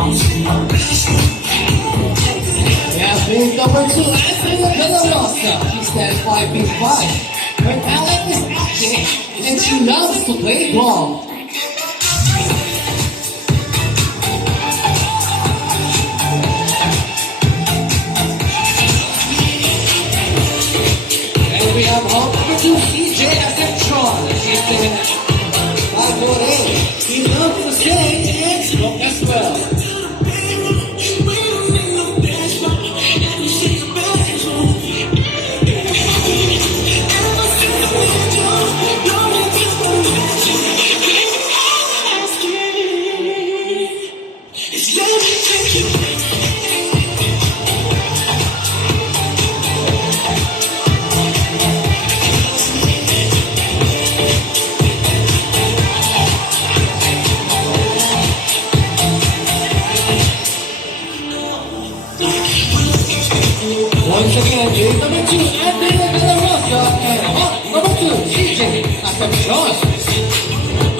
Yeah, big number 2, Ilocano. She stands 5 feet 5. Her talent is acting, and she loves to play golf. And we have home number 2, CJ Ascension. She's been 5'8". He loves to sing and smoke as well. Once again, here's number 2,